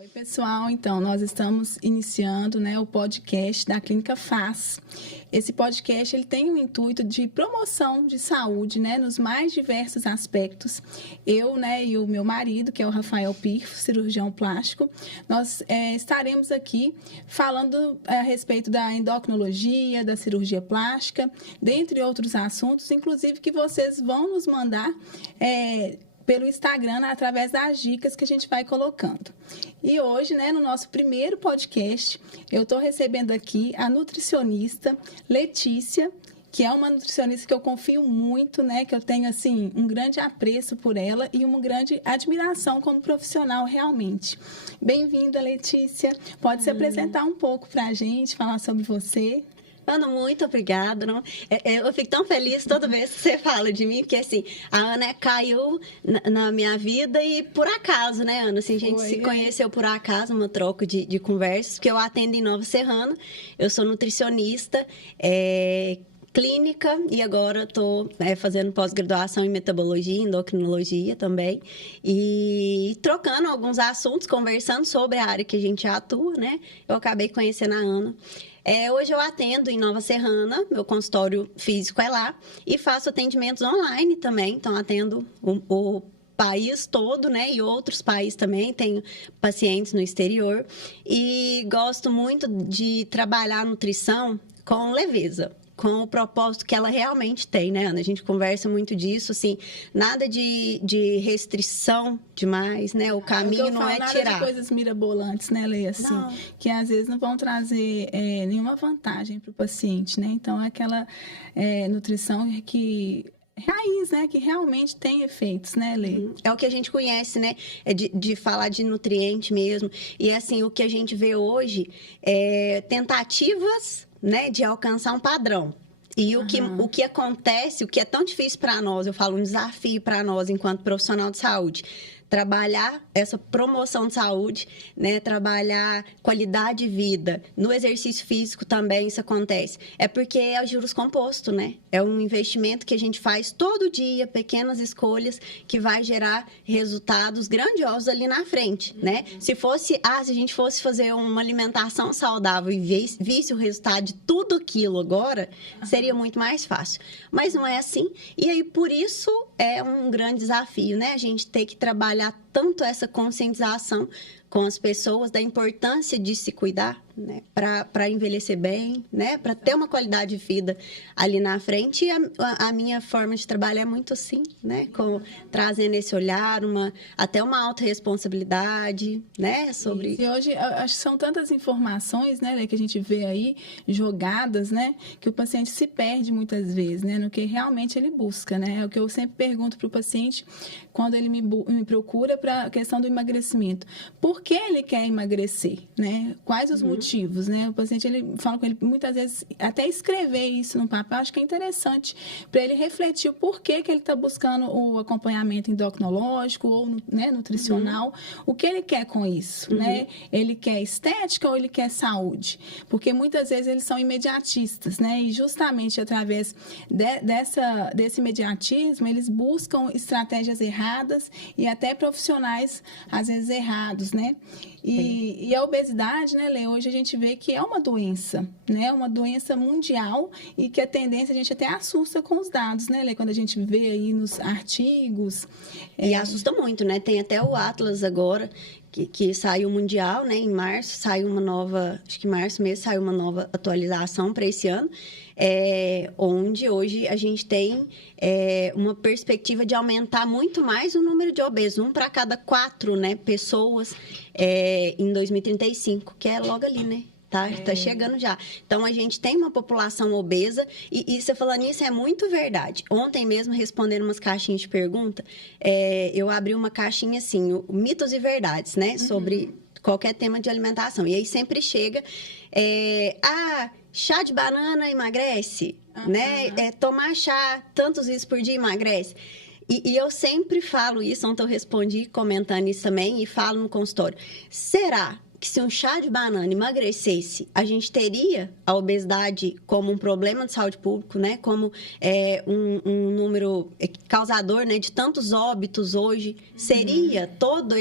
Oi, pessoal. Então, nós estamos iniciando, o podcast da Clínica FAS. Esse podcast ele tem o intuito de promoção de saúde, nos mais diversos aspectos. Eu, e o meu marido, que é o Rafael Pirfo, cirurgião plástico, nós estaremos aqui falando a respeito da endocrinologia, da cirurgia plástica, dentre outros assuntos, inclusive que vocês vão nos mandar pelo Instagram, através das dicas que a gente vai colocando. E hoje, no nosso primeiro podcast, eu estou recebendo aqui a nutricionista Letícia, que é uma nutricionista que eu confio muito, que eu tenho, assim, um grande apreço por ela e uma grande admiração como profissional, realmente. Bem-vinda, Letícia. Pode se apresentar um pouco para a gente, falar sobre você? Ana, muito obrigada. Não? Eu fico tão feliz toda vez que você fala de mim, porque assim, a Ana caiu na minha vida e por acaso, né, Ana? Assim, a gente se conheceu por acaso, uma troca de conversas, porque eu atendo em Nova Serrana, eu sou nutricionista, clínica e agora estou fazendo pós-graduação em metabologia, endocrinologia também e trocando alguns assuntos, conversando sobre a área que a gente atua, né? Eu acabei conhecendo a Ana. Hoje eu atendo em Nova Serrana, meu consultório físico é lá e faço atendimentos online também, então atendo o país todo, e outros países também, tenho pacientes no exterior e gosto muito de trabalhar a nutrição com leveza, com o propósito que ela realmente tem, né, Ana? A gente conversa muito disso, assim, nada de restrição demais, né? O caminho não é tirar. Nada de coisas mirabolantes, né, Lê? Assim, que às vezes não vão trazer nenhuma vantagem para o paciente, né? Então, é aquela nutrição que raiz, que realmente tem efeitos, né, Lê? É o que a gente conhece, né? De falar de nutriente mesmo. E, assim, o que a gente vê hoje é tentativas, de alcançar um padrão. E o que acontece, o que é tão difícil para nós, eu falo um desafio para nós enquanto profissional de saúde, trabalhar essa promoção de saúde, trabalhar qualidade de vida. No exercício físico também isso acontece. É porque é o juros composto, É um investimento que a gente faz todo dia, pequenas escolhas, que vai gerar resultados grandiosos ali na frente, Se a gente fosse fazer uma alimentação saudável e visse o resultado de tudo aquilo agora, seria muito mais fácil. Mas não é assim. E aí, por isso, é um grande desafio, A gente ter que trabalhar tanto essa conscientização com as pessoas da importância de se cuidar, para envelhecer bem, para ter uma qualidade de vida ali na frente. E a minha forma de trabalho é muito assim, trazendo esse olhar, até uma autorresponsabilidade, sobre... E hoje, acho que são tantas informações, Lê, que a gente vê aí, jogadas, que o paciente se perde muitas vezes, no que realmente ele busca, É o que eu sempre pergunto para o paciente quando ele me procura para a questão do emagrecimento. Por que ele quer emagrecer, Quais os motivos, O paciente, ele fala com ele, muitas vezes, até escrever isso no papel, acho que é interessante para ele refletir o porquê que ele está buscando o acompanhamento endocrinológico ou, nutricional, o que ele quer com isso, Ele quer estética ou ele quer saúde? Porque muitas vezes eles são imediatistas, E justamente através desse imediatismo, eles buscam estratégias erradas e até profissionais, às vezes, errados, E a obesidade, Lê, hoje a gente vê que é uma doença, Uma doença mundial e que a tendência, a gente até assusta com os dados, Lê? Quando a gente vê aí nos artigos. E assusta muito, Tem até o Atlas agora, que saiu mundial, Em março saiu uma nova, acho que em março mesmo saiu uma nova atualização para esse ano, onde hoje a gente tem uma perspectiva de aumentar muito mais o número de obesos, 1 para cada 4, pessoas em 2035, que é logo ali, Tá chegando já. Então, a gente tem uma população obesa e você falando nisso é muito verdade. Ontem mesmo, respondendo umas caixinhas de pergunta, eu abri uma caixinha assim, mitos e verdades, sobre qualquer tema de alimentação. E aí sempre chega, chá de banana emagrece, tomar chá tantos vezes por dia emagrece. E eu sempre falo isso, ontem eu respondi comentando isso também e falo no consultório. Será que se um chá de banana emagrecesse, a gente teria a obesidade como um problema de saúde pública, né? Como um número causador, né, de tantos óbitos hoje. Seria todo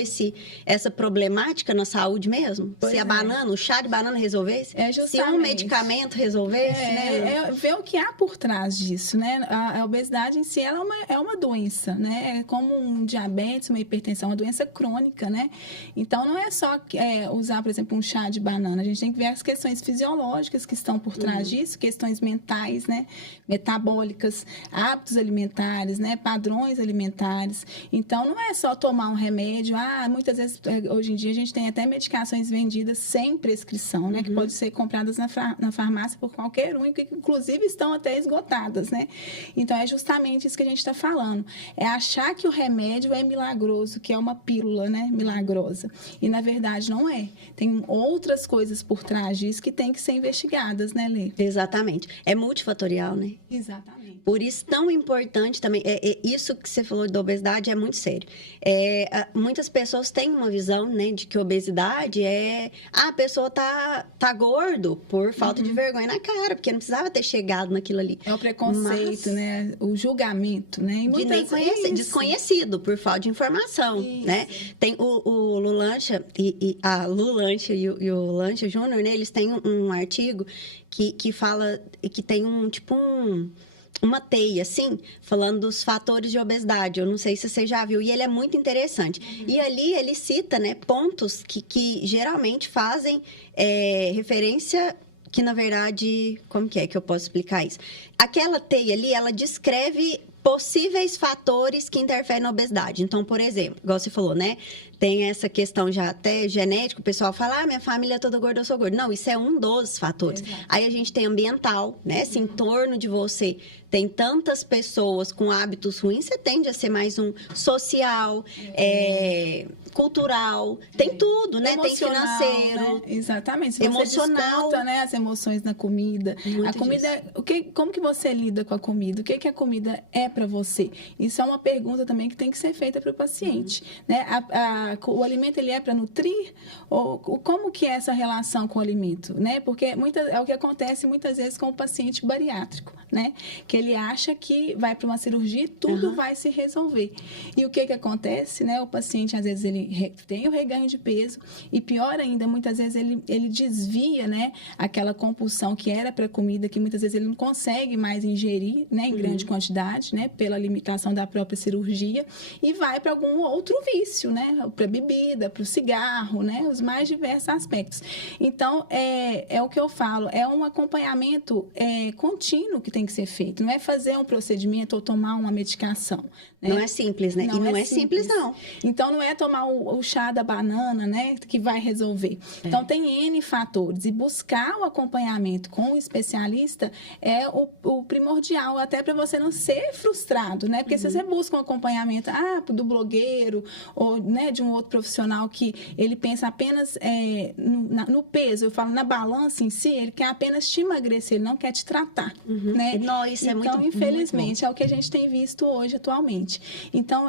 essa problemática na saúde mesmo? Pois se a banana, o chá de banana resolvesse? Se um medicamento resolvesse, né? Ver o que há por trás disso, né? A obesidade em si ela é uma doença, né? É como um diabetes, uma hipertensão, uma doença crônica, né? Então, não é só usar, por exemplo, um chá de banana. A gente tem que ver as questões fisiológicas que estão por trás disso, questões mentais, né? Metabólicas, hábitos alimentares, né? Padrões alimentares. Então, não é só tomar um remédio. Muitas vezes, hoje em dia, a gente tem até medicações vendidas sem prescrição, né? Que podem ser compradas na farmácia por qualquer um, e que, inclusive, estão até esgotadas, né? Então, é justamente isso que a gente está falando. É achar que o remédio é milagroso, que é uma pílula, né? Milagrosa. E, na verdade, não é. Tem outras coisas por trás disso que tem que ser investigadas, né, Lê? Exatamente. É multifatorial, né? Exatamente. Por isso, tão importante também, isso que você falou da obesidade é muito sério. Muitas pessoas têm uma visão, né, de que obesidade a pessoa tá gordo por falta de vergonha na cara, porque não precisava ter chegado naquilo ali. É o preconceito, né? O julgamento, né? E de nem conhecer, desconhecido, por falta de informação, né? Tem o Lulancha e a Lulancha e o Lancha Júnior, né? Eles têm um artigo que fala, que tem uma teia, assim, falando dos fatores de obesidade. Eu não sei se você já viu. E ele é muito interessante. E ali ele cita, né, pontos que geralmente fazem referência, que na verdade... Como que eu posso explicar isso? Aquela teia ali, ela descreve possíveis fatores que interferem na obesidade. Então, por exemplo, igual você falou, né? Tem essa questão já até genética, o pessoal fala, minha família é toda gorda, eu sou gorda. Não, isso é um dos fatores. Exato. Aí a gente tem ambiental, né? Se em torno de você tem tantas pessoas com hábitos ruins, você tende a ser mais um social, cultural, tem tudo, né? Emocional, tem financeiro. Né? Exatamente. Se você emocional, desconta, né, as emoções na comida. Muito a comida, como que você lida com a comida? O que a comida é para você? Isso é uma pergunta também que tem que ser feita para o paciente, né? O alimento, ele é para nutrir? Ou como que é essa relação com o alimento, né? Porque é o que acontece muitas vezes com o paciente bariátrico, né? Que ele acha que vai para uma cirurgia e tudo vai se resolver. E o que acontece, né? O paciente, às vezes, ele tem o reganho de peso e, pior ainda, muitas vezes ele desvia, né? Aquela compulsão que era para comida, que muitas vezes ele não consegue mais ingerir, né? Em grande quantidade, né? Pela limitação da própria cirurgia, e vai para algum outro vício, né? Para bebida, para o cigarro, né? Os mais diversos aspectos. Então, é o que eu falo, é um acompanhamento contínuo que tem que ser feito. Não é fazer um procedimento ou tomar uma medicação. Né? Não é simples, né? Não é simples, não. Então, não é tomar o chá da banana, né? Que vai resolver. Então, tem N fatores. E buscar o acompanhamento com o especialista é o primordial, até para você não ser frustrado, né? Porque se você busca um acompanhamento do blogueiro ou, né, de um outro profissional que ele pensa apenas no peso, eu falo na balança em si, ele quer apenas te emagrecer, ele não quer te tratar, né? Não, isso então, muito, infelizmente, muito é o que a gente tem visto hoje, atualmente. Então,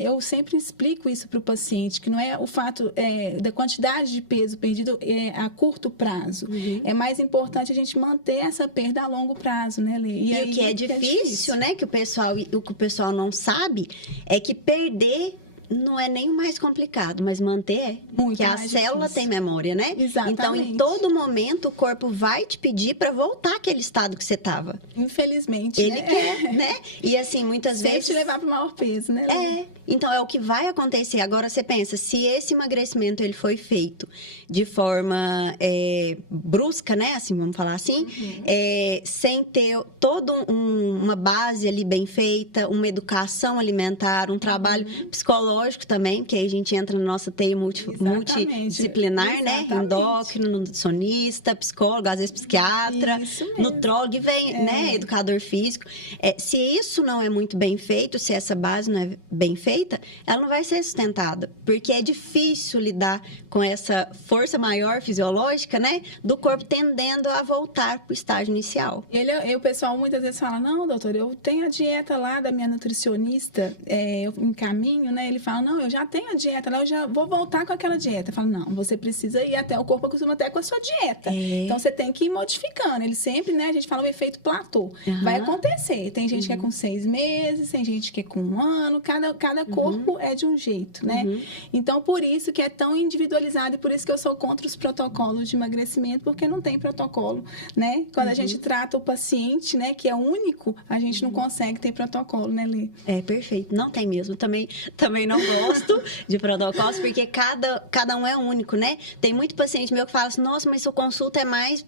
eu sempre explico isso para o paciente, que não é o fato da quantidade de peso perdido a curto prazo. É mais importante a gente manter essa perda a longo prazo, né, Lê? E o que é difícil, né, que o pessoal não sabe, é que perder não é nem o mais complicado, mas manter muito, que a célula tem memória, né? Exatamente. Então, em todo momento, o corpo vai te pedir para voltar àquele estado que você estava. Infelizmente, ele quer, né? E assim, muitas sempre vezes... te levar para o maior peso, né? Então é o que vai acontecer. Agora, você pensa, se esse emagrecimento ele foi feito de forma brusca, né? Assim, vamos falar assim, sem ter toda uma base ali bem feita, uma educação alimentar, um trabalho psicológico também, que aí a gente entra na nossa teia multidisciplinar, né? Endócrino, nutricionista, psicólogo, às vezes psiquiatra, nutrólogo, vem, né? Educador físico. Se isso não é muito bem feito, se essa base não é bem feita, ela não vai ser sustentada, porque é difícil lidar com essa força maior fisiológica, né? Do corpo tendendo a voltar para o estágio inicial. O pessoal muitas vezes fala, não, doutor, eu tenho a dieta lá da minha nutricionista, eu encaminho, né? Ele fala, não, eu já tenho a dieta lá, eu já vou voltar com aquela dieta. Eu falo, não, você precisa ir até, o corpo acostuma até com a sua dieta. Então, você tem que ir modificando. Ele sempre, né, a gente fala o efeito platô. Vai acontecer. Tem gente que é com 6 meses, tem gente que é com 1 ano, cada corpo é de um jeito, né? Então, por isso que é tão individualizado e por isso que eu sou contra os protocolos de emagrecimento, porque não tem protocolo, né? Quando a gente trata o paciente, né, que é único, a gente não consegue ter protocolo, né, Lê? Perfeito. Não tem mesmo. Também não gosto de protocolos, porque cada um é único, né? Tem muito paciente meu que fala assim, nossa, mas sua consulta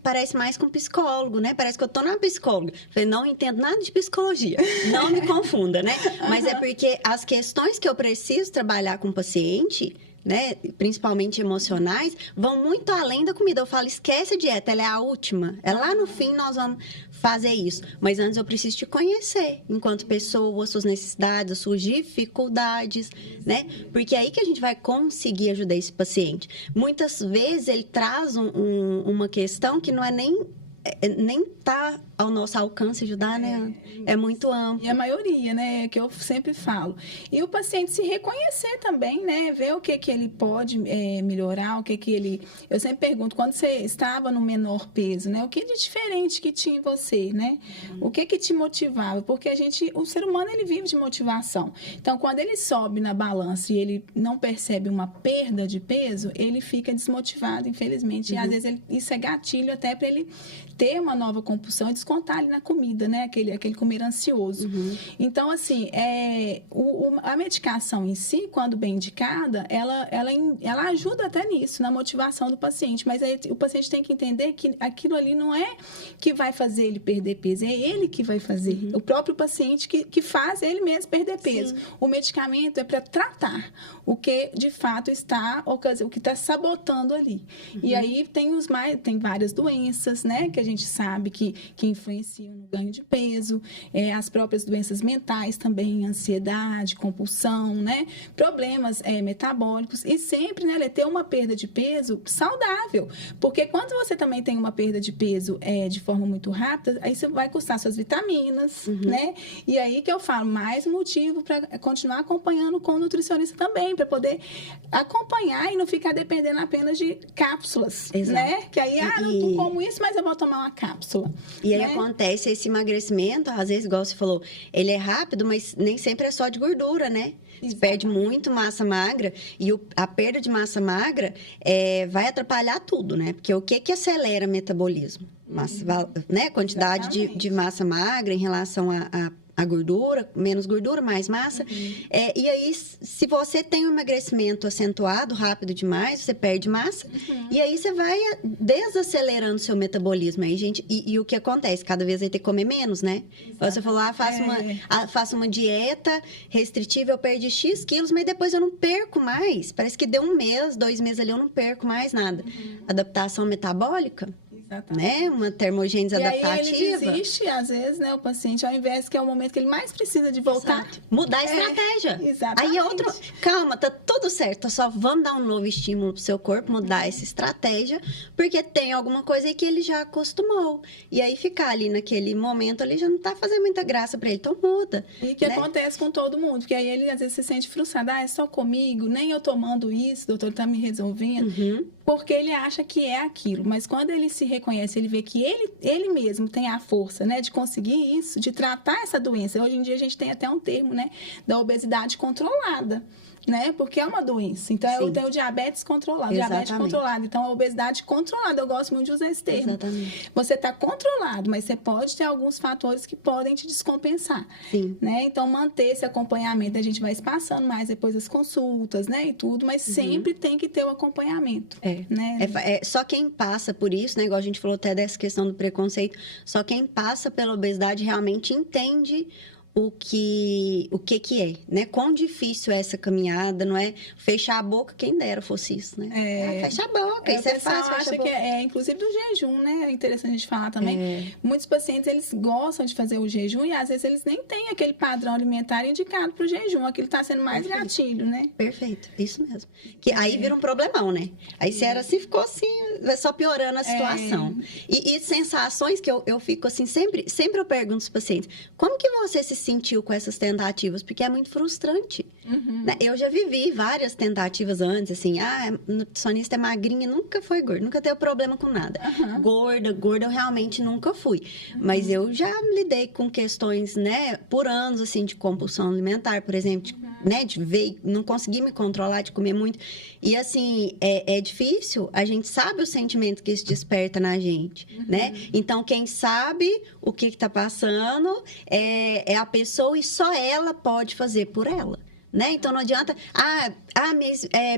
parece mais com psicólogo, né? Parece que eu tô na psicóloga. Eu falei, não entendo nada de psicologia. Não me confunda, né? Mas é porque as questões que eu preciso trabalhar com o paciente, né, principalmente emocionais, vão muito além da comida. Eu falo, esquece a dieta, ela é a última. É lá no fim nós vamos fazer isso. Mas antes eu preciso te conhecer, enquanto pessoa, as suas necessidades, as suas dificuldades, né? Porque é aí que a gente vai conseguir ajudar esse paciente. Muitas vezes ele traz uma questão que não é nem tá ao nosso alcance ajudar, né? É muito amplo. E a maioria, né? Que eu sempre falo. E o paciente se reconhecer também, né? Ver o que ele pode melhorar, o que ele... Eu sempre pergunto, quando você estava no menor peso, né? O que de diferente que tinha em você, né? O que te motivava? Porque o ser humano, ele vive de motivação. Então, quando ele sobe na balança e ele não percebe uma perda de peso, ele fica desmotivado, infelizmente. E às vezes isso é gatilho até para ele ter uma nova compulsão e descontar ali na comida, né? Aquele comer ansioso. Então, assim, a medicação em si, quando bem indicada, ela ajuda até nisso, na motivação do paciente. Mas aí o paciente tem que entender que aquilo ali não é que vai fazer ele perder peso, é ele que vai fazer. O próprio paciente que faz ele mesmo perder peso. Sim. O medicamento é para tratar o que, de fato, o que está sabotando ali. E aí tem várias doenças, né? Que a gente sabe que influenciam no ganho de peso, as próprias doenças mentais também, ansiedade, compulsão, né? Problemas metabólicos e sempre, né, ter uma perda de peso saudável, porque quando você também tem uma perda de peso de forma muito rápida, aí você vai custar suas vitaminas, né? E aí que eu falo, mais motivo para continuar acompanhando com o nutricionista também, para poder acompanhar e não ficar dependendo apenas de cápsulas, né? Que aí, não como isso, mas eu vou tomar uma cápsula. E aí acontece esse emagrecimento, às vezes, igual você falou, ele é rápido, mas nem sempre é só de gordura, né? Você perde muito massa magra e a perda de massa magra vai atrapalhar tudo, né? Porque o que acelera o metabolismo? Né? Quantidade de massa magra em relação a gordura, menos gordura, mais massa. E aí, se você tem um emagrecimento acentuado, rápido demais, você perde massa. E aí, você vai desacelerando seu metabolismo. Aí, gente, e o que acontece? Cada vez vai ter que comer menos, né? Você falou, faço uma dieta restritiva, eu perdi X quilos, mas depois eu não perco mais. Parece que deu 1 mês, 2 meses ali, eu não perco mais nada. Adaptação metabólica. Exatamente. Né? Uma termogênese adaptativa. Aí ele desiste, às vezes, né, o paciente, ao invés que é o momento que ele mais precisa de voltar. Exato. Mudar a estratégia. Exatamente. Aí calma, tá tudo certo, só vamos dar um novo estímulo pro seu corpo, mudar essa estratégia, porque tem alguma coisa aí que ele já acostumou. E aí ficar ali naquele momento, ali já não tá fazendo muita graça pra ele, então muda. E que acontece com todo mundo, porque aí ele às vezes se sente frustrado, é só comigo, nem eu tomando isso, o doutor tá me resolvendo, porque ele acha que é aquilo, mas quando ele se reconhece, ele vê que ele mesmo tem a força, né, de conseguir isso, de tratar essa doença. Hoje em dia a gente tem até um termo, né, da obesidade controlada, né, porque é uma doença. Então, eu tenho diabetes controlado, diabetes controlado. Então, a obesidade controlada, eu gosto muito de usar esse termo. Exatamente. Você está controlado, mas você pode ter alguns fatores que podem te descompensar. Sim. Né? Então, manter esse acompanhamento, a gente vai espaçando mais depois as consultas, né, e tudo, mas sempre tem que ter o acompanhamento. Né? Só quem passa por isso, né, igual a gente falou até dessa questão do preconceito, só quem passa pela obesidade realmente entende o que é, né? Quão difícil é essa caminhada, não é? Fechar a boca, quem dera fosse isso, né? Fecha a boca, isso é fácil, fecha a boca. Que inclusive do jejum, né? É interessante a gente falar também. Muitos pacientes, eles gostam de fazer o jejum e às vezes eles nem têm aquele padrão alimentar indicado para o jejum. Aquilo está sendo mais gatilho, né? Perfeito, isso mesmo. Que aí vira um problemão, né? Aí se era assim, ficou assim, vai só piorando a situação. E sensações que eu fico assim, sempre eu pergunto aos pacientes, como que você se sentiu com essas tentativas? Porque é muito frustrante. Né? Eu já vivi várias tentativas antes, assim, nutricionista é magrinha, nunca foi gorda, nunca teve problema com nada. Gorda eu realmente nunca fui. Mas eu já lidei com questões, né, por anos, assim, de compulsão alimentar, por exemplo, né, de ver, não conseguir me controlar, de comer muito. E, assim, é difícil, a gente sabe o sentimento que isso desperta na gente, né? Então, quem sabe o que está passando é a pessoa e só ela pode fazer por ela. Né? Então não adianta,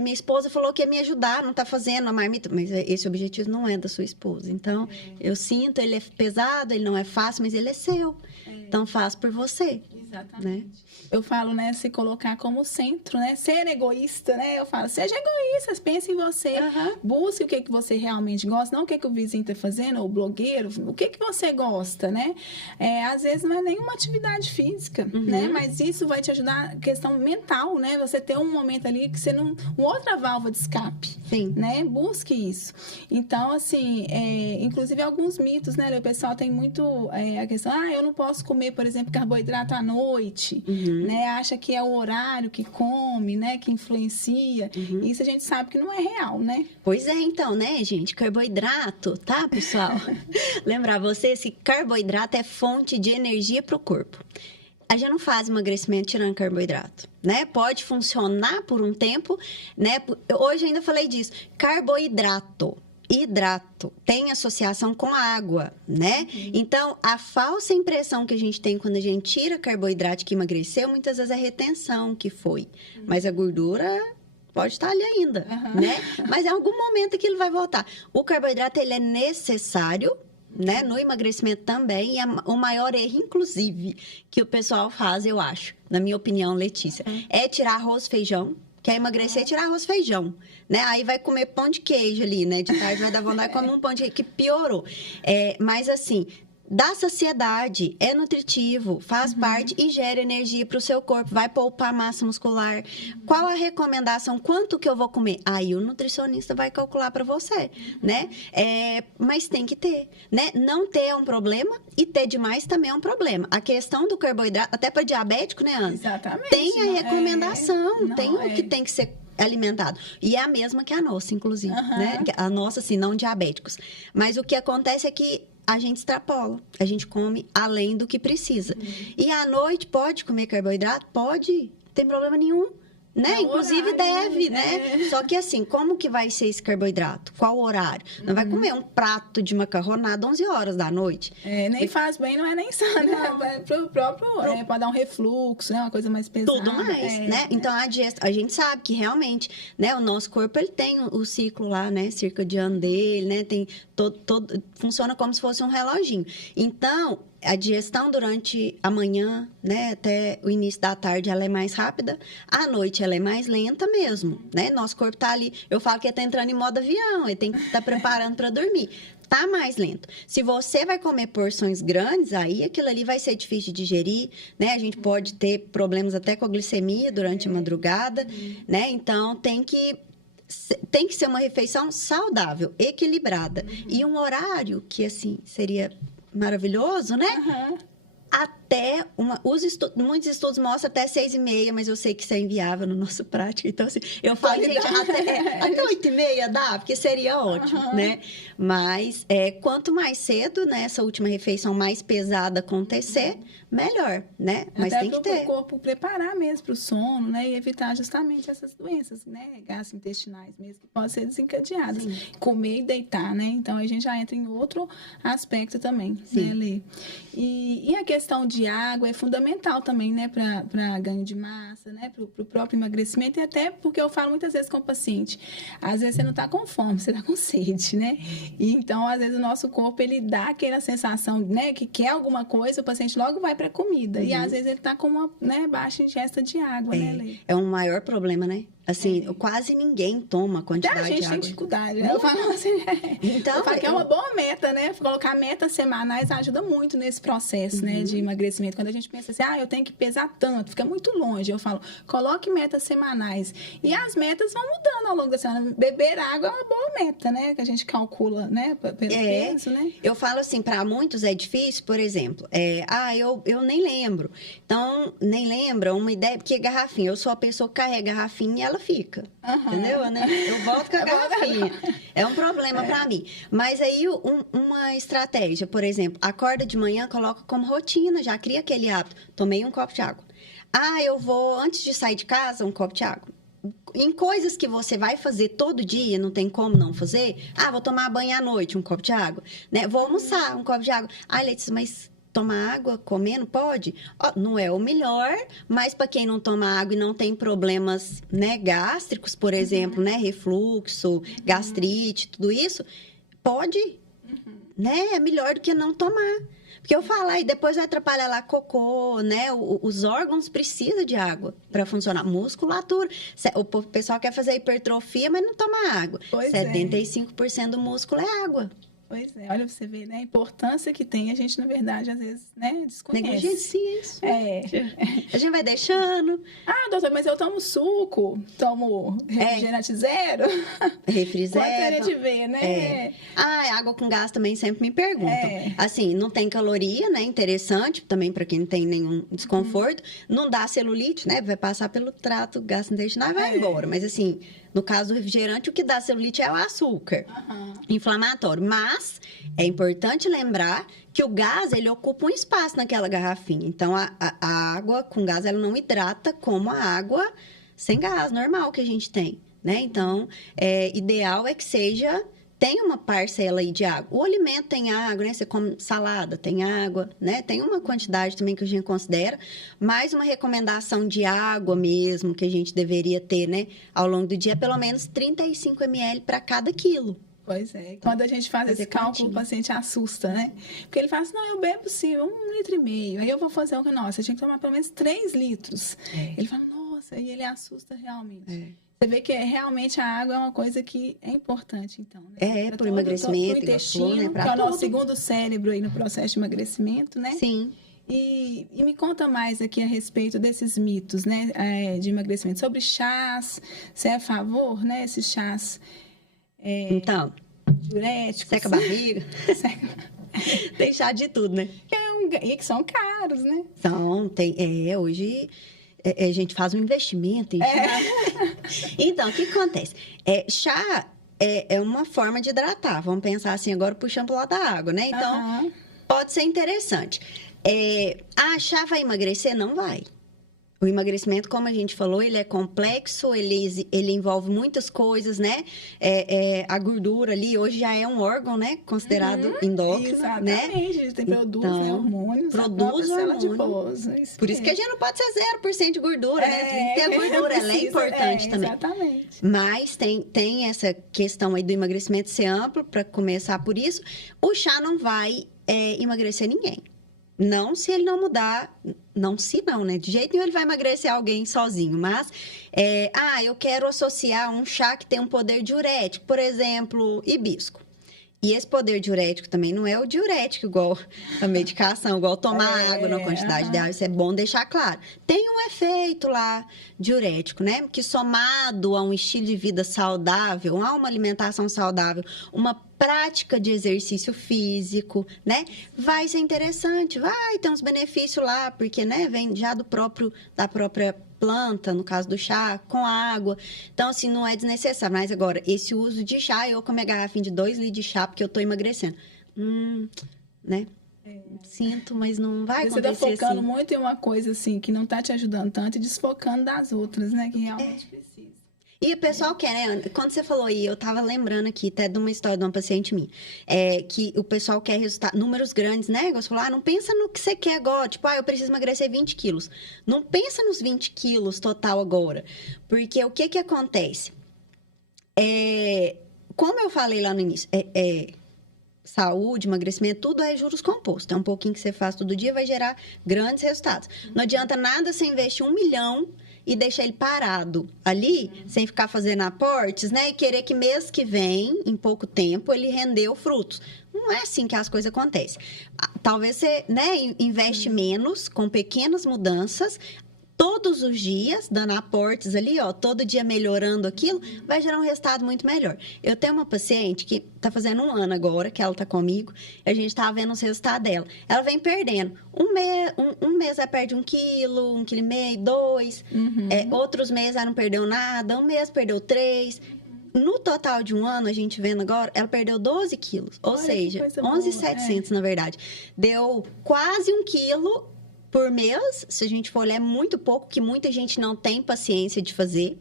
minha esposa falou que ia me ajudar, não está fazendo a marmita, mas esse objetivo não é da sua esposa. Então, eu sinto, ele é pesado, ele não é fácil, mas ele é seu. Então, faz por você. Exatamente. Né? Eu falo, né, se colocar como centro, né? Ser egoísta, né? Eu falo, seja egoísta, pense em você. Busque o que você realmente gosta, não o que o vizinho está fazendo, ou o blogueiro, o que você gosta, né? Às vezes não é nenhuma atividade física, né? Mas isso vai te ajudar, questão mental, né? Você ter um momento ali que você não... Uma outra válvula de escape. Sim. Né? Busque isso. Então, assim, inclusive alguns mitos, né? O pessoal tem muito a questão, eu não posso comer, por exemplo, carboidrato à noite, né? Acha que é o horário que come, né? Que influencia. Isso a gente sabe que não é real, né? Pois é, então, né, gente? Carboidrato, tá, pessoal? Lembrar vocês que carboidrato é fonte de energia para o corpo. A gente não faz emagrecimento tirando carboidrato, né? Pode funcionar por um tempo, né? Hoje ainda falei disso. Carboidrato, hidrato, tem associação com água, né? Então, a falsa impressão que a gente tem quando a gente tira carboidrato que emagreceu, muitas vezes é retenção que foi. Mas a gordura pode estar ali ainda, né? Mas em algum momento aquilo vai voltar. O carboidrato, ele é necessário, né? No emagrecimento também, e o maior erro, inclusive, que o pessoal faz, eu acho, na minha opinião, Letícia, é tirar arroz, feijão. Quer emagrecer, tirar arroz, feijão, né? Aí vai comer pão de queijo ali, né? De tarde vai dar vontade de comer um pão de queijo, que piorou. Mas assim, dá saciedade, é nutritivo, faz parte e gera energia para o seu corpo, vai poupar massa muscular. Qual a recomendação? Quanto que eu vou comer? Aí o nutricionista vai calcular para você, né? Mas tem que ter, né? Não ter é um problema e ter demais também é um problema. A questão do carboidrato, até para diabético, né, Ana? Exatamente. Tem a recomendação, tem o que tem que ser alimentado. E é a mesma que a nossa, inclusive, né? A nossa, assim, não diabéticos. Mas o que acontece é que a gente extrapola, a gente come além do que precisa. E à noite pode comer carboidrato? Pode, não tem problema nenhum. Né? Inclusive deve, né? Só que assim, como que vai ser esse carboidrato? Qual o horário? Não vai comer um prato de macarronada 11 horas da noite. Nem faz bem, não é nem só, né? Pro próprio, pode dar um refluxo, né? Uma coisa mais pesada. Tudo mais, né? Então, a gente sabe que realmente, né? O nosso corpo, ele tem o ciclo lá, né? Circadiano dele, né? Tem funciona como se fosse um reloginho. Então, a digestão durante a manhã, né, até o início da tarde, ela é mais rápida. À noite, ela é mais lenta mesmo, né? Nosso corpo tá ali, eu falo que ele tá entrando em modo avião, ele tem que estar preparando para dormir. Tá mais lento. Se você vai comer porções grandes, aí aquilo ali vai ser difícil de digerir, né? A gente pode ter problemas até com a glicemia durante a madrugada, né? Então, tem que ser uma refeição saudável, equilibrada. E um horário que, assim, seria maravilhoso, né? Até muitos estudos mostram até 6h30, mas eu sei que isso é inviável no nosso prático. Então, assim, eu falo, gente, até 8h30 dá, porque seria ótimo, né? Mas quanto mais cedo, né, essa última refeição mais pesada acontecer, melhor, né? Mas até tem que ter. o corpo preparar mesmo para o sono, né? E evitar justamente essas doenças, né? Gastrointestinais mesmo, que podem ser desencadeadas. Sim. Comer e deitar, né? Então, a gente já entra em outro aspecto também, né, Lê? E a questão de água é fundamental também, né? Para ganho de massa, né? Para o próprio emagrecimento e até porque eu falo muitas vezes com o paciente, às vezes você não está com fome, você está com sede, né? E então, às vezes, o nosso corpo, ele dá aquela sensação, né? Que quer alguma coisa, o paciente logo vai para comida. E às vezes ele tá com uma, né, baixa ingesta de água, né, Lê? É um maior problema, né? Assim, quase ninguém toma a quantidade A gente de água. tem dificuldade, né? Eu falo assim, Então, eu falo que é uma boa meta, né? Colocar metas semanais ajuda muito nesse processo, né, de emagrecimento. Quando a gente pensa assim, eu tenho que pesar tanto, fica muito longe. Eu falo, coloque metas semanais. E as metas vão mudando ao longo da semana. Beber água é uma boa meta, né? Que a gente calcula, né? Pelo peso, né? Eu falo assim, para muitos é difícil, por exemplo, eu nem lembro. Então, nem lembro, uma ideia, porque garrafinha, eu sou a pessoa que carrega a garrafinha e ela fica. Entendeu? Né? Eu volto com a garrafinha. É um problema para mim. Mas aí, uma estratégia, por exemplo, acorda de manhã, coloca como rotina, já cria aquele hábito. Tomei um copo de água. Eu vou, antes de sair de casa, um copo de água. Em coisas que você vai fazer todo dia, não tem como não fazer. Vou tomar banho à noite, um copo de água. Né? Vou almoçar, um copo de água. Letícia, mas tomar água comendo pode? Não é o melhor, mas para quem não toma água e não tem problemas, né, gástricos, por exemplo, né, refluxo, gastrite, tudo isso, pode, né? É melhor do que não tomar. Porque eu falo, aí depois vai atrapalhar lá cocô, né? Os órgãos precisam de água para funcionar. Musculatura. O pessoal quer fazer hipertrofia, mas não toma água. 75% do músculo é água. Pois é, olha pra você ver, né? A importância que tem, a gente, na verdade, às vezes, né, desconhece. Negligencia isso. A gente vai deixando. Doutor, mas eu tomo suco, tomo refrigerante zero. Refri zero. Gostaria de ver, né? Água com gás também sempre me perguntam. Assim, não tem caloria, né? Interessante, também para quem não tem nenhum desconforto. Não dá celulite, né? Vai passar pelo trato gastrointestinal e vai embora. Mas assim, no caso do refrigerante, o que dá celulite é o açúcar inflamatório. Mas é importante lembrar que o gás, ele ocupa um espaço naquela garrafinha. Então, a água com gás, ela não hidrata como a água sem gás normal que a gente tem, né? Então, ideal é que tenha uma parcela aí de água. O alimento tem água, né? Você come salada, tem água, né? Tem uma quantidade também que a gente considera, mas uma recomendação de água mesmo que a gente deveria ter, né? Ao longo do dia, pelo menos 35 ml para cada quilo. Pois é. Quando a gente faz esse cálculo, o paciente assusta, né? Porque ele fala assim, não, eu bebo sim 1,5 litro. Aí eu vou fazer o que? Nossa, eu tinha que tomar pelo menos 3 litros. Ele fala, nossa, e ele assusta realmente. Você vê que realmente a água é uma coisa que é importante, então. Né? Por emagrecimento, o intestino, né? Que é o nosso segundo cérebro aí no processo de emagrecimento, né? Sim. E me conta mais aqui a respeito desses mitos, né? De emagrecimento. Sobre chás, você é a favor, né? Esses chás... Então, diuréticos. Seca a barriga. Tem chá de tudo, né? E que são caros, né? Hoje a gente faz um investimento em chá. Então, o que acontece? Chá é uma forma de hidratar. Vamos pensar assim agora, puxando pro lado da água, né? Então, pode ser interessante. Chá vai emagrecer? Não vai. O emagrecimento, como a gente falou, ele é complexo, ele envolve muitas coisas, né? A gordura ali, hoje já é um órgão, né? Considerado endócrino, né? Exatamente, tem produz, né? Hormônios. Produz hormônios. Por isso que a gente não pode ser 0% de gordura, né? Tem que ter a gordura, ela é importante também. Exatamente. Mas tem essa questão aí do emagrecimento ser amplo, para começar por isso. O chá não vai emagrecer ninguém. Não se ele não mudar, né? De jeito nenhum ele vai emagrecer alguém sozinho, mas eu quero associar um chá que tem um poder diurético, por exemplo, hibisco. E esse poder diurético também não é o diurético igual a medicação, igual tomar água na quantidade ideal, isso é bom deixar claro. Tem um efeito lá diurético, né? Que somado a um estilo de vida saudável, a uma alimentação saudável, uma prática de exercício físico, né? Vai ser interessante, vai ter uns benefícios lá, porque, né, vem já da própria planta, no caso do chá, com água. Então, assim, não é desnecessário. Mas agora, esse uso de chá, eu com a minha garrafinha de 2 litros de chá, porque eu tô emagrecendo. Né? Sinto, mas não vai acontecer. Você tá focando muito em uma coisa, assim, que não tá te ajudando tanto e desfocando das outras, né? Que realmente precisa. E o pessoal quer, né? Quando você falou aí, eu tava lembrando aqui até de uma história de uma paciente minha. Que o pessoal quer números grandes, né? Você falou, não pensa no que você quer agora. Tipo, eu preciso emagrecer 20 quilos. Não pensa nos 20 quilos total agora. Porque o que acontece? Como eu falei lá no início, saúde, emagrecimento, tudo é juros compostos. É um pouquinho que você faz todo dia, vai gerar grandes resultados. Não adianta nada você investir 1 milhão e deixar ele parado ali, sem ficar fazendo aportes, né? E querer que mês que vem, em pouco tempo, ele rendeu frutos. Não é assim que as coisas acontecem. Talvez você, né, investe menos, com pequenas mudanças, todos os dias, dando aportes ali, ó, todo dia melhorando aquilo, vai gerar um resultado muito melhor. Eu tenho uma paciente que tá fazendo 1 ano agora, que ela tá comigo, e a gente tá vendo os resultados dela. Ela vem perdendo. Um mês ela perde 1 quilo, 1,5 quilo, 2. Outros meses ela não perdeu nada, um mês perdeu 3. No total de 1 ano, a gente vendo agora, ela perdeu 12 quilos. Ou seja, 11,700 na verdade. Deu quase 1 quilo por mês, se a gente for olhar, é muito pouco, que muita gente não tem paciência de fazer.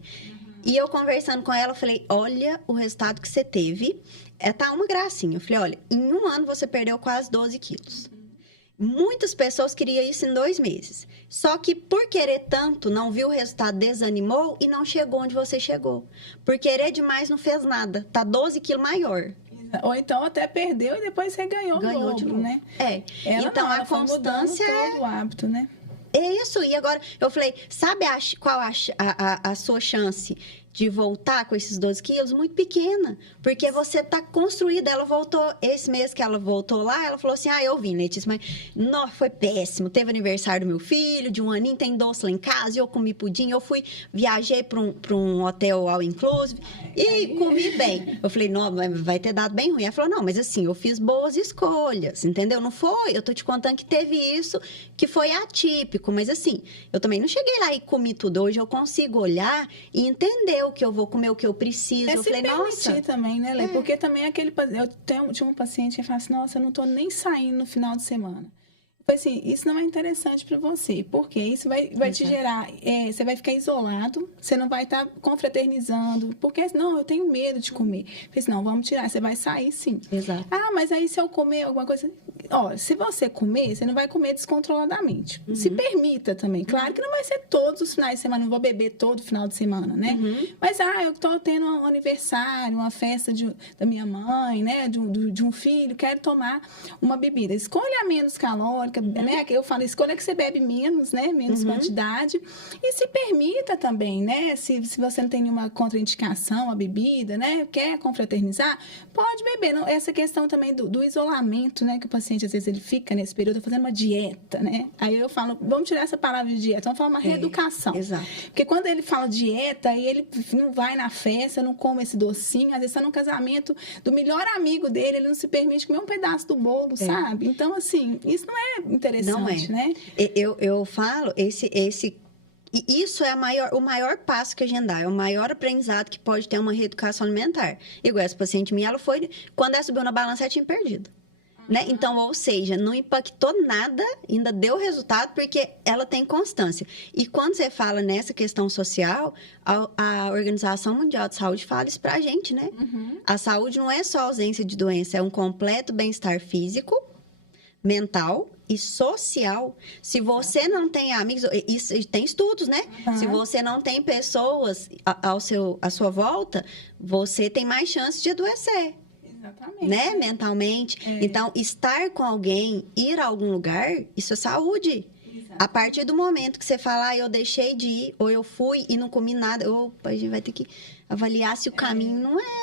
E eu conversando com ela, eu falei, olha o resultado que você teve, tá uma gracinha. Eu falei, olha, em 1 ano você perdeu quase 12 quilos. Muitas pessoas queriam isso em 2 meses. Só que por querer tanto, não viu o resultado, desanimou e não chegou onde você chegou. Por querer demais, não fez nada. Tá 12 quilos maior. Ou então até perdeu e depois você ganhou de novo, né? Então não, a constância é todo o hábito, né? É isso. E agora eu falei, sabe qual a sua chance de voltar com esses 12 quilos? Muito pequena, porque você tá construída. Ela voltou, esse mês que ela voltou lá, ela falou assim, eu vim, Letícia, mas não, foi péssimo. Teve aniversário do meu filho, de 1 aninho, tem doce lá em casa, eu comi pudim, viajei para um hotel all inclusive e comi bem. Eu falei, não, vai ter dado bem ruim. Ela falou, não, mas assim, eu fiz boas escolhas, entendeu? Não foi, eu tô te contando que teve isso, que foi atípico, mas assim, eu também não cheguei lá e comi tudo. Hoje eu consigo olhar e entender o que eu vou comer, o que eu preciso. Eu falei, nossa, também, né, Lê? Porque também tinha um paciente que fala assim, nossa, eu não tô nem saindo no final de semana. Eu falei assim, isso não é interessante para você, porque isso vai te gerar, você vai ficar isolado, você não vai estar confraternizando, porque não, eu tenho medo de comer. Eu falei assim, não, vamos tirar, você vai sair sim. Exato. Mas aí se eu comer alguma coisa, se você comer, você não vai comer descontroladamente. Se permita também. Claro que não vai ser todos os finais de semana, não vou beber todo final de semana, né? Mas, eu tô tendo um aniversário, uma festa da minha mãe, né? De um filho, quero tomar uma bebida. Escolha menos calórica, né? Eu falo, escolha que você bebe menos, né? Menos quantidade. E se permita também, né? Se você não tem nenhuma contraindicação à bebida, né? Quer confraternizar, pode beber. Não, essa questão também do isolamento, né? Que o paciente, às vezes, ele fica nesse período fazendo uma dieta, né? Aí eu falo, vamos tirar essa palavra de dieta, vamos falar uma reeducação. Exato. Porque quando ele fala dieta, aí ele não vai na festa, não come esse docinho, às vezes está no casamento do melhor amigo dele, ele não se permite comer um pedaço do bolo, sabe? Então, assim, isso não é interessante, né? Eu falo, isso é o maior passo que a gente dá, é o maior aprendizado que pode ter uma reeducação alimentar. Igual essa paciente minha, quando ela subiu na balança, ela tinha perdido. Né? Então, ou seja, não impactou nada, ainda deu resultado, porque ela tem constância. E quando você fala nessa questão social, a Organização Mundial de Saúde fala isso pra gente, né? A saúde não é só ausência de doença, é um completo bem-estar físico, mental e social. Se você não tem amigos, isso tem estudos, né? Se você não tem pessoas à sua volta, você tem mais chance de adoecer. Exatamente. Né? Mentalmente. Então, estar com alguém, ir a algum lugar, isso é saúde. A partir do momento que você fala, eu deixei de ir, ou eu fui e não comi nada, a gente vai ter que avaliar se o caminho não é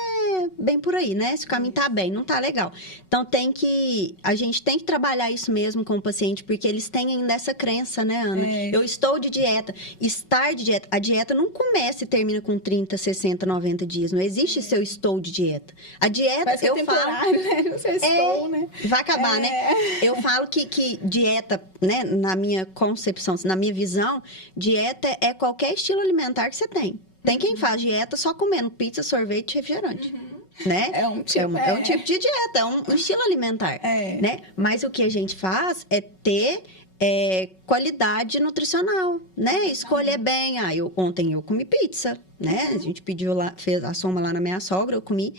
bem por aí, né? Se o caminho tá bem, não tá legal. Então, a gente tem que trabalhar isso mesmo com o paciente, porque eles têm ainda essa crença, né, Ana? Eu estou de dieta. Estar de dieta. A dieta não começa e termina com 30, 60, 90 dias. Não existe se eu estou de dieta. A dieta, eu falo... né? Você estou, né? Vai acabar, né? Eu falo que dieta, né, na minha concepção, na minha visão, dieta é qualquer estilo alimentar que você tem. Tem quem faz dieta só comendo pizza, sorvete e refrigerante. Né? É um tipo de dieta, é um estilo alimentar. Né? Mas o que a gente faz é ter qualidade nutricional, né? Escolher bem. Ontem eu comi pizza, né? A gente pediu lá, fez a soma lá na minha sogra, eu comi,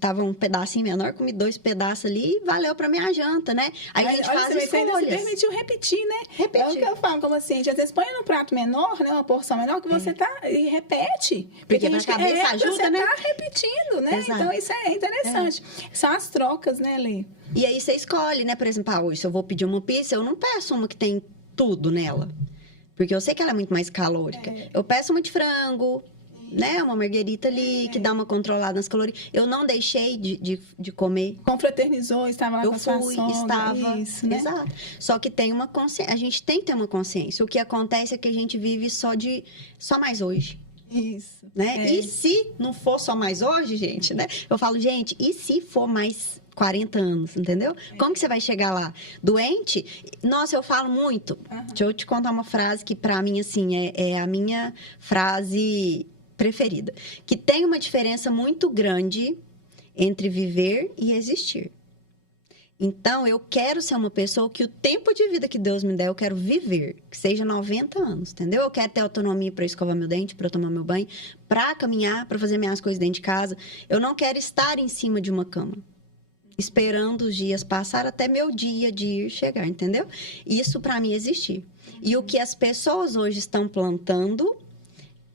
tava um pedacinho menor, comi 2 pedaços ali e valeu pra minha janta, né? Aí a gente faz escolhas. Você permitiu repetir, né? Repetir. É o que eu falo com o paciente. Às vezes põe num prato menor, né? Uma porção menor, que você tá e repete. Porque a cabeça ajuda, você né? Você tá repetindo, né? Exato. Então, isso é interessante. São as trocas, né, Lê? E aí você escolhe, né? Por exemplo, hoje se eu vou pedir uma pizza, eu não peço uma que tem tudo nela. Porque eu sei que ela é muito mais calórica. Eu peço muito frango, né? Uma marguerita ali, que dá uma controlada nas calorias. Eu não deixei de comer. Confraternizou, estava lá Eu com a sua fui, sogra, estava. isso, né? Exato. Só que tem uma consciência. A gente tem que ter uma consciência. O que acontece é que a gente vive só mais hoje. Isso. Né? E se não for só mais hoje, gente, né? Eu falo, gente, e se for mais 40 anos, entendeu? Como que você vai chegar lá? Doente? Nossa, eu falo muito. Deixa eu te contar uma frase que, pra mim, assim, é a minha frase preferida. Que tem uma diferença muito grande entre viver e existir. Então, eu quero ser uma pessoa que o tempo de vida que Deus me der, eu quero viver. Que seja 90 anos, entendeu? Eu quero ter autonomia para escovar meu dente, para tomar meu banho, para caminhar, para fazer minhas coisas dentro de casa. Eu não quero estar em cima de uma cama, esperando os dias passar até meu dia de ir chegar, entendeu? Isso, para mim, é existir. E o que as pessoas hoje estão plantando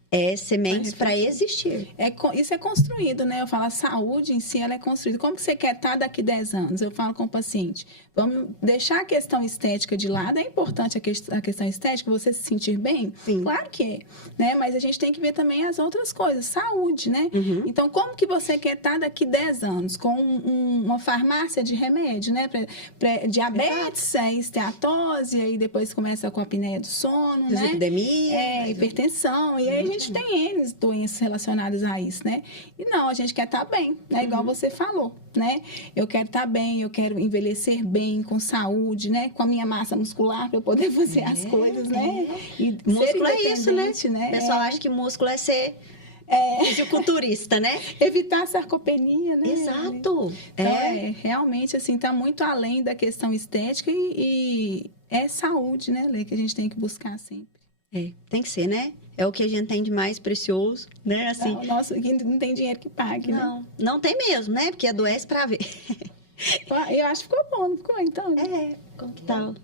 é sementes para existir. Isso é construído, né? Eu falo, a saúde em si, ela é construída. Como que você quer estar daqui 10 anos? Eu falo com o paciente, vamos deixar a questão estética de lado. É importante a questão estética, você se sentir bem? Sim. Claro que é, né? Mas a gente tem que ver também as outras coisas, saúde, né? Então, como que você quer estar daqui 10 anos? Com uma farmácia de remédio, né? Pra diabetes, aí esteatose, aí depois começa com a apneia do sono, né? Dislipidemia. Hipertensão, e aí a gente tem N doenças relacionadas a isso, né? E não, a gente quer estar bem, né? Igual você falou, né? Eu quero estar bem, eu quero envelhecer bem, com saúde, né? Com a minha massa muscular para eu poder fazer as coisas, né? E músculo é isso, né? O pessoal acha que músculo é ser fisiculturista, né? Evitar a sarcopenia, né? Exato. Então, realmente, assim, tá muito além da questão estética e é saúde, né, Lê, que a gente tem que buscar sempre. Tem que ser, né? É o que a gente tem de mais precioso, né? Assim, não tem dinheiro que pague, não, né? Não tem mesmo, né? Porque adoece pra ver. Eu acho que ficou bom, não ficou, então? Como que tá?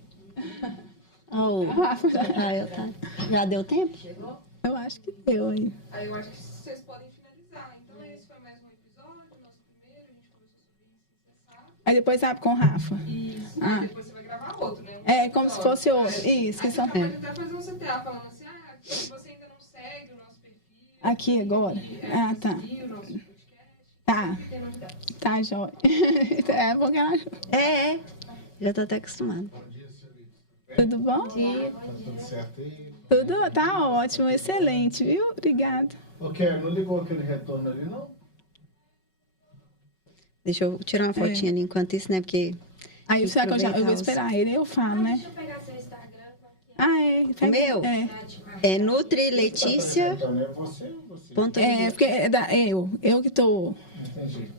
Tá. Já deu tempo? Chegou? Eu acho que deu aí. Aí eu acho que vocês podem finalizar. Então, esse foi mais um episódio, nosso primeiro, a gente conversou sobre isso, você sabe. Aí depois abre com o Rafa. Isso. Depois você vai gravar outro, né? Como se fosse outro. Isso, que são... Pode até fazer um CTA falando assim, se você ainda não segue o nosso perfil... Aqui agora? Tá. Seguir o nosso podcast. Tá. Tem novidades. Tá, jóia. Porque ela... Já tô até acostumada. Tudo bom? Tá tudo certo aí? Tudo tá ótimo, excelente, viu? Obrigada. Ker, não ligou aquele retorno ali, não? Deixa eu tirar uma fotinha ali enquanto isso, né? Porque... Aí será que eu vou esperar ele, eu falo, né? Deixa eu pegar seu Instagram. O meu? É Nutri Letícia. É você ou você? Porque eu que tô... Entendi.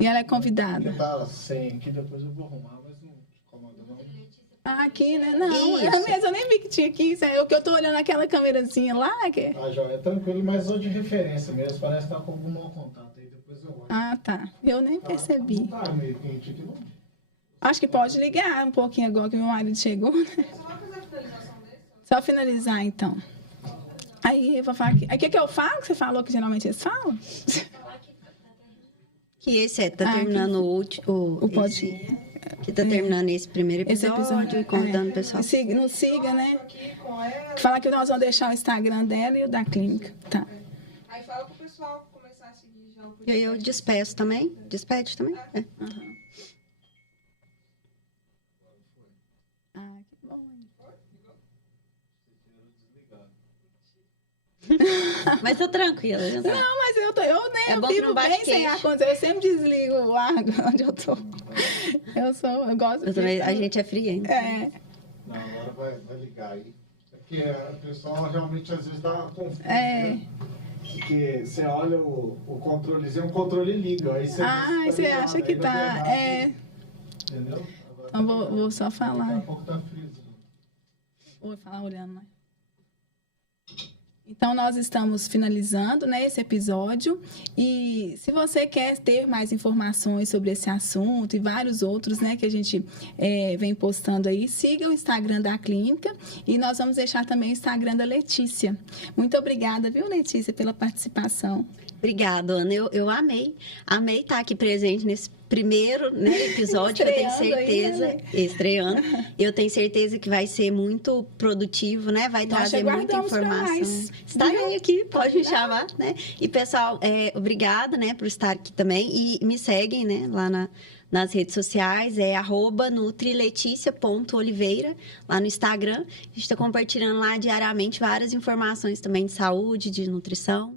E ela é convidada. Tá sem aqui, depois eu vou arrumar, mas não incomoda não. Aqui, né? Não, Isso. eu nem vi que tinha aqui. Isso é o que eu tô olhando aquela câmerazinha lá, que... Tá, joia, é tranquilo, mas ou de referência mesmo, parece que tá com algum mau contato aí, depois eu olho. Tá. Eu nem percebi. Não tá meio quente aqui, não? Acho que pode ligar um pouquinho agora que meu marido chegou, né? Só finalizar, então. Aí eu vou falar aqui. Aí o que eu falo? Que você falou que geralmente eles falam? Que esse tá terminando o pode. Que tá terminando esse primeiro episódio e convidando o pessoal. Nos siga, né? Fala que nós vamos deixar o Instagram dela e o da clínica. Tá. Aí fala pro pessoal começar a seguir já o podcast. E aí eu despeço também? Despede também? Que bom. Mas tô tranquila. Não, mas eu bom que vivo não bate bem sem queixo. ar-condicionado. Eu sempre desligo o ar onde eu tô. Eu gosto Eu também, a gente é fria ainda. Não, agora vai ligar aí. É porque o pessoal realmente às vezes dá uma confusão. Porque você olha o controlezinho, o controle liga. Aí você acha que tá. Entendeu? Então vou só Daqui a falar. pouco tá frio. Vou falar olhando, né? Então, nós estamos finalizando, né, esse episódio. E se você quer ter mais informações sobre esse assunto e vários outros, né, que a gente vem postando aí, siga o Instagram da clínica e nós vamos deixar também o Instagram da Letícia. Muito obrigada, viu, Letícia, pela participação. Obrigada, Ana. Eu amei estar aqui presente nesse primeiro, né, episódio. Eu tenho certeza, ainda, né? Estreando. Eu tenho certeza que vai ser muito produtivo, né? Vai Nós trazer muita aguardamos pra informação. mais. Estarei aqui, pode me chamar, né? E pessoal, obrigada, né, por estar aqui também e me seguem, né, lá nas redes sociais, @nutrileticia.oliveira, lá no Instagram. A gente está compartilhando lá diariamente várias informações também de saúde, de nutrição.